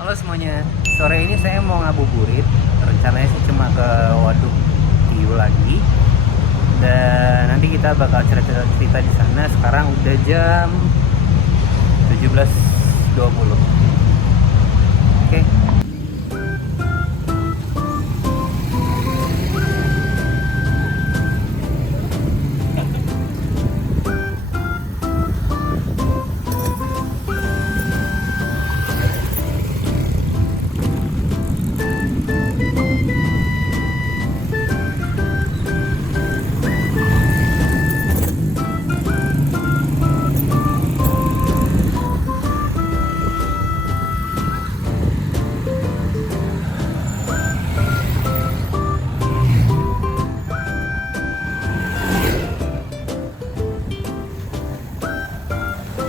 Halo semuanya, sore ini saya mau ngabuburit. Rencananya sih cuma ke Waduk Tiyu lagi. Dan nanti kita bakal cerita-cerita di sana. Sekarang udah jam 17.20. Oke.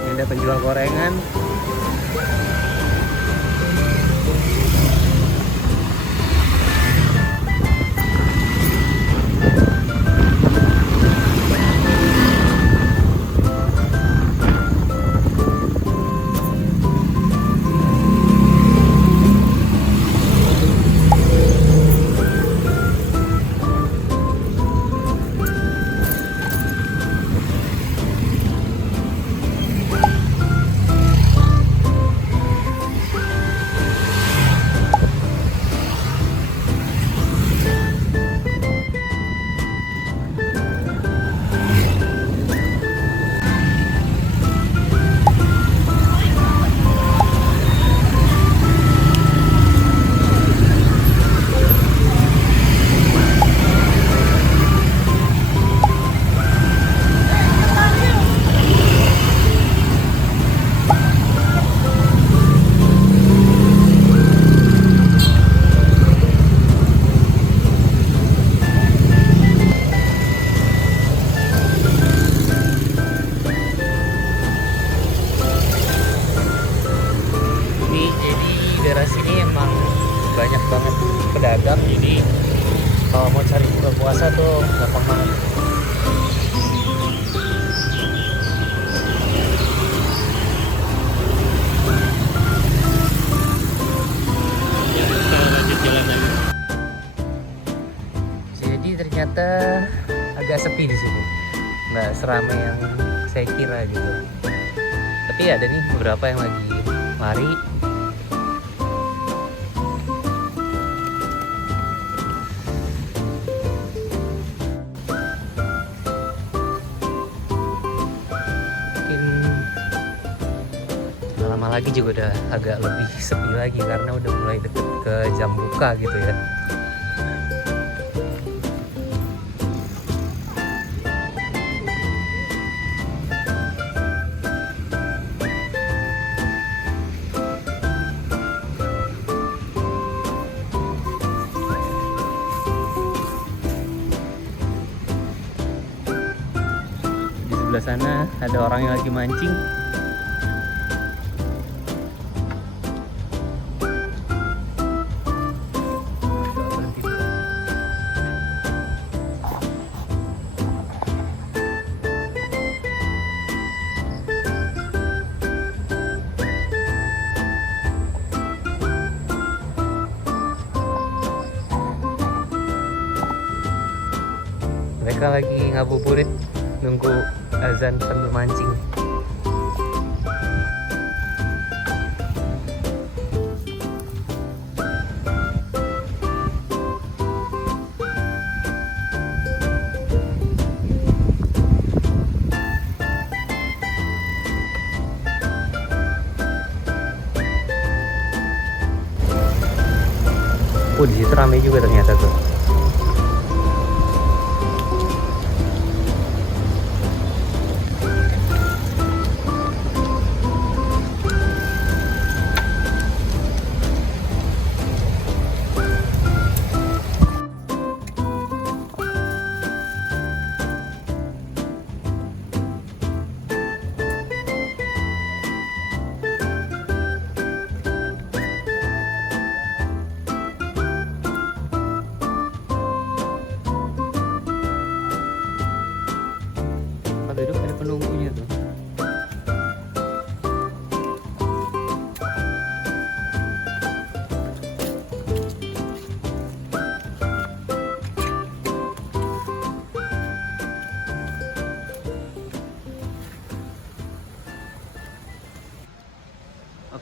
Ini ada penjual gorengan. Daerah sini emang banyak banget pedagang, jadi kalau mau cari buka puasa tuh gampang banget. Ya, kita lanjut jalan lagi. Jadi ternyata agak sepi di sini, nggak seramai yang saya kira gitu. Tapi ada nih beberapa yang lagi lari. Lama lagi juga udah agak lebih sepi lagi karena udah mulai deket ke jam buka gitu ya. Di sebelah sana ada orang yang lagi mancing. Mereka lagi ngabuburit nunggu azan sambil mancing. Di situ ramai juga ternyata tuh.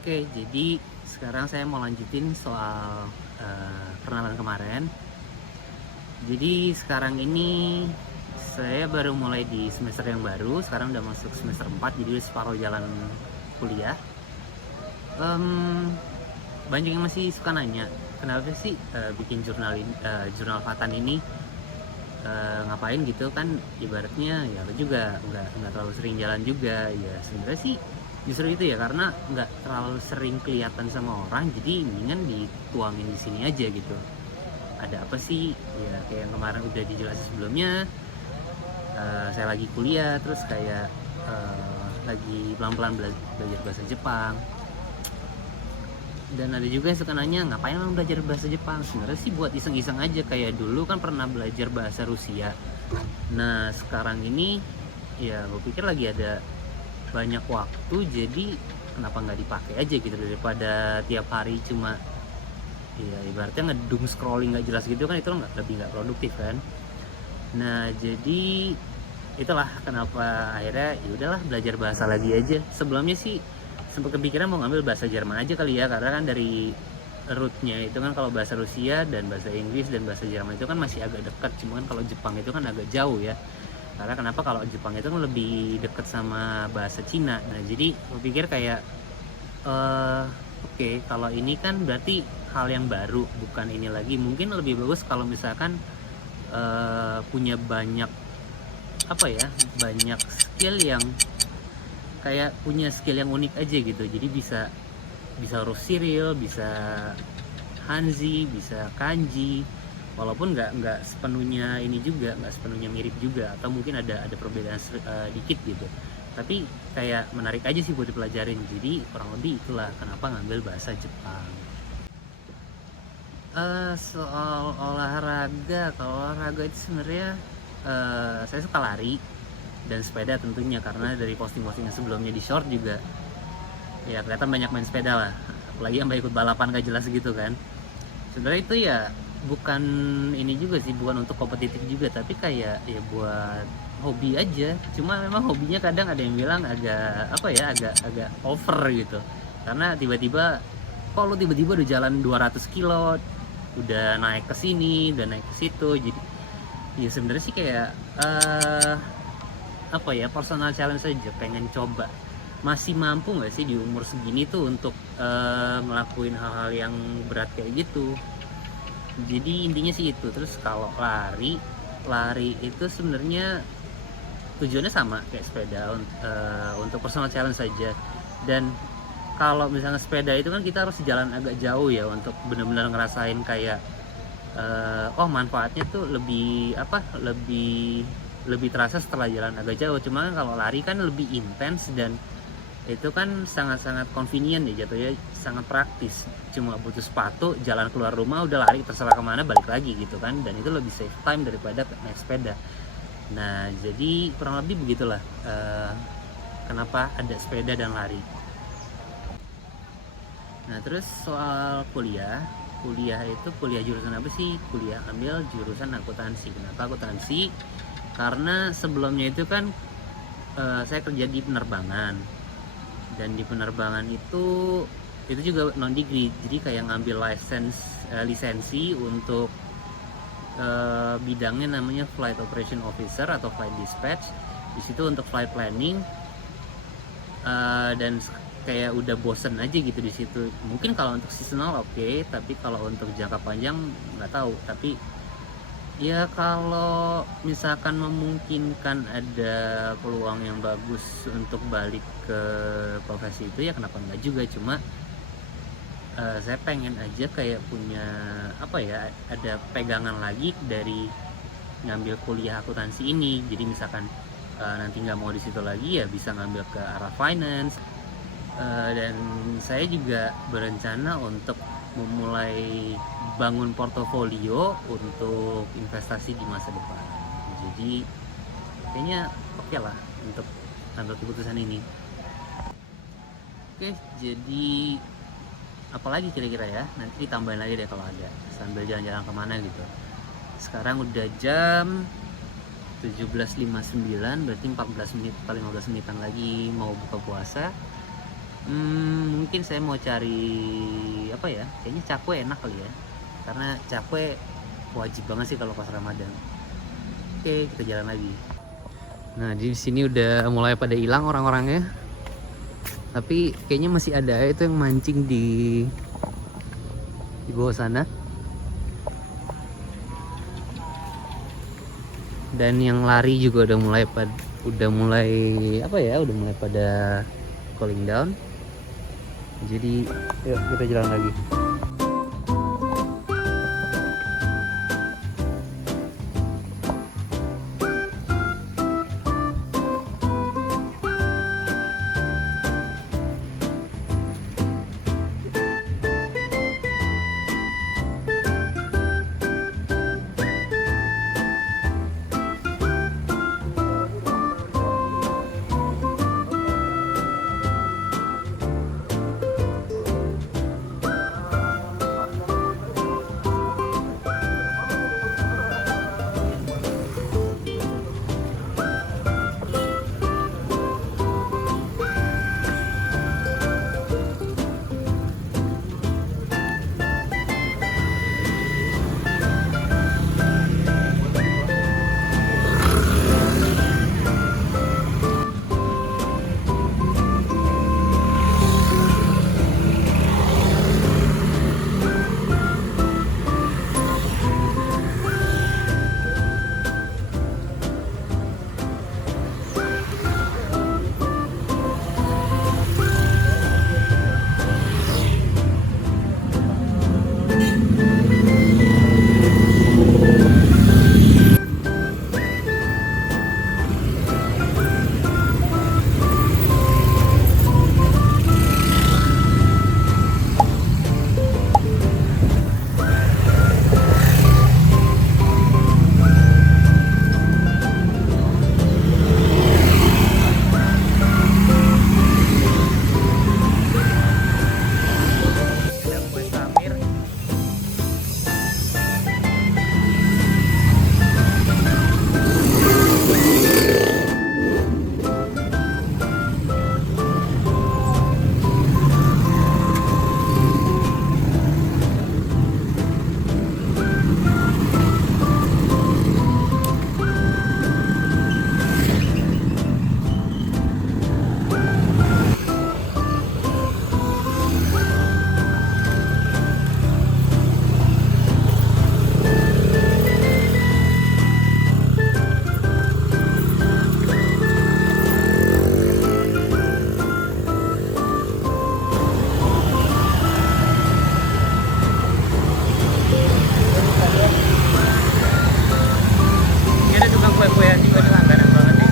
Oke, jadi sekarang saya mau lanjutin soal perkenalan kemarin. Jadi sekarang ini saya baru mulai di semester yang baru, sekarang udah masuk semester 4, jadi udah separuh jalan kuliah. Banyak yang masih suka nanya, kenapa sih bikin jurnal Fatan ini, ngapain gitu kan, ibaratnya ya lo juga nggak terlalu sering jalan juga. Ya sebenarnya sih justru itu ya, karena nggak terlalu sering kelihatan sama orang, jadi mendingan dituangin di sini aja gitu. Ada apa sih ya, kayak yang kemarin udah dijelasin sebelumnya. Saya lagi kuliah, terus kayak lagi pelan-pelan belajar bahasa Jepang. Dan ada juga yang suka nanya, ngapain emang belajar bahasa Jepang? Sebenarnya sih buat iseng-iseng aja, kayak dulu kan pernah belajar bahasa Rusia. Nah sekarang ini ya gue pikir lagi ada banyak waktu, jadi kenapa nggak dipakai aja gitu, daripada tiap hari cuma ya ibaratnya ngedum scrolling nggak jelas gitu kan, itu lebih nggak produktif kan. Nah jadi itulah kenapa akhirnya ya udahlah belajar bahasa lagi aja. Sebelumnya sih sempat kepikiran mau ngambil bahasa Jerman aja kali ya, karena kan dari rootnya itu kan kalau bahasa Rusia dan bahasa Inggris dan bahasa Jerman itu kan masih agak dekat, cuman kalau Jepang itu kan agak jauh ya. Karena kenapa, kalau Jepang itu kan lebih dekat sama bahasa Cina. Nah jadi gue pikir kayak oke, kalau ini kan berarti hal yang baru, bukan ini lagi. Mungkin lebih bagus kalau misalkan punya banyak banyak skill yang kayak punya skill yang unik aja gitu. Jadi bisa urus Siril, bisa Hanzi, bisa Kanji, walaupun nggak sepenuhnya ini juga, nggak sepenuhnya mirip juga, atau mungkin ada perbedaan dikit gitu, tapi kayak menarik aja sih buat dipelajarin. Jadi kurang lebih itulah kenapa ngambil bahasa Jepang. Soal olahraga, kalau olahraga itu sebenarnya saya suka lari dan sepeda tentunya, karena dari posting-postingan sebelumnya di short juga ya kelihatan banyak main sepeda lah, apalagi yang ikut balapan gak jelas gitu kan. Sebenarnya itu ya bukan ini juga sih, bukan untuk kompetitif juga, tapi kayak ya buat hobi aja. Cuma memang hobinya kadang ada yang bilang agak agak over gitu, karena tiba-tiba kok lu tiba-tiba udah jalan 200 kilo, udah naik ke sini, udah naik ke situ. Jadi ya sebenarnya sih kayak personal challenge aja, pengen coba masih mampu nggak sih di umur segini tuh untuk ngelakuin hal-hal yang berat kayak gitu. Jadi intinya sih itu. Terus kalau lari itu sebenarnya tujuannya sama kayak sepeda, untuk personal challenge saja. Dan kalau misalnya sepeda itu kan kita harus jalan agak jauh ya, untuk benar-benar ngerasain kayak manfaatnya tuh lebih terasa setelah jalan agak jauh. Cuma kan kalau lari kan lebih intens, dan itu kan sangat-sangat convenient ya jatuhnya, sangat praktis. Cuma butuh sepatu, jalan keluar rumah, udah lari terserah kemana, balik lagi gitu kan. Dan itu lebih save time daripada naik sepeda. Nah jadi kurang lebih begitulah kenapa ada sepeda dan lari. Nah terus soal kuliah itu kuliah jurusan apa sih? Kuliah ambil jurusan akuntansi. Kenapa akuntansi? Karena sebelumnya itu kan saya kerja di penerbangan, dan di penerbangan itu juga non degree, jadi kayak ngambil lisensi untuk bidangnya namanya Flight Operation Officer atau Flight Dispatch. Di situ untuk flight planning, dan kayak udah bosen aja gitu di situ. Mungkin kalau untuk seasonal oke, tapi kalau untuk jangka panjang nggak tahu. Tapi ya kalau misalkan memungkinkan ada peluang yang bagus untuk balik ke profesi itu, ya kenapa enggak juga. Cuma saya pengen aja kayak punya ada pegangan lagi dari ngambil kuliah akuntansi ini. Jadi misalkan nanti nggak mau di situ lagi, ya bisa ngambil ke arah finance. Dan saya juga berencana untuk memulai bangun portofolio untuk investasi di masa depan. Jadi kayaknya oke lah untuk ambil keputusan ini. Oke, jadi apalagi kira-kira ya, nanti ditambahin lagi deh kalau ada, sambil jalan-jalan kemana gitu. Sekarang udah jam 17.59, berarti 14 menit atau 15 menitan lagi mau buka puasa. Mungkin saya mau cari apa ya? Kayaknya cakwe enak kali ya. Karena cakwe wajib banget sih kalau pas Ramadan. Oke, kita jalan lagi. Nah, di sini udah mulai pada hilang orang-orangnya. Tapi kayaknya masih ada itu yang mancing di bawah sana. Dan yang lari juga udah mulai apa ya? Udah mulai pada cooling down. Jadi, yuk kita jalan lagi. Kue-kuean juga nih, langganan banget nih.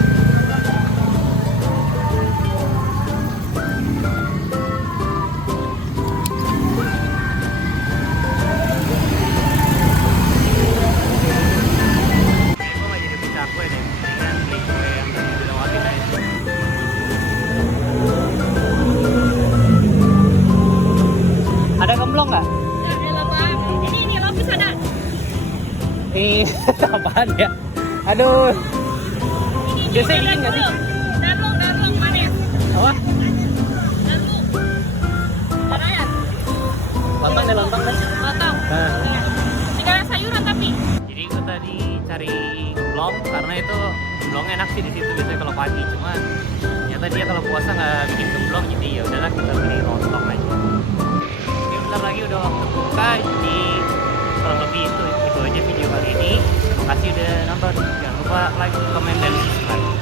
Gue gak jadi beli cakwe deh, mendingan beli kue yang tadi dilewatin aja. Ada gemblong nggak? Ya, elah bang. Ini lapis ada. Apaan ya? Aduh. Biasanya gini nggak sih? Darlung manis. Apa? Darlung. Darayat. Lontong deh, lontong deh. Lontong. Nah. Tinggal sayuran tapi. Jadi gue tadi cari gemblong karena itu gemblong enak sih di situ biasanya kalau pagi. Cuma ternyata dia kalau puasa nggak bikin gemblong, jadi ya udahlah kita beli lontong aja. Ini bentar lagi udah waktu buka, jadi kurang lebih itu aja video kali ini. Terima kasih udah nonton. Jangan lupa like, comment, dan subscribe.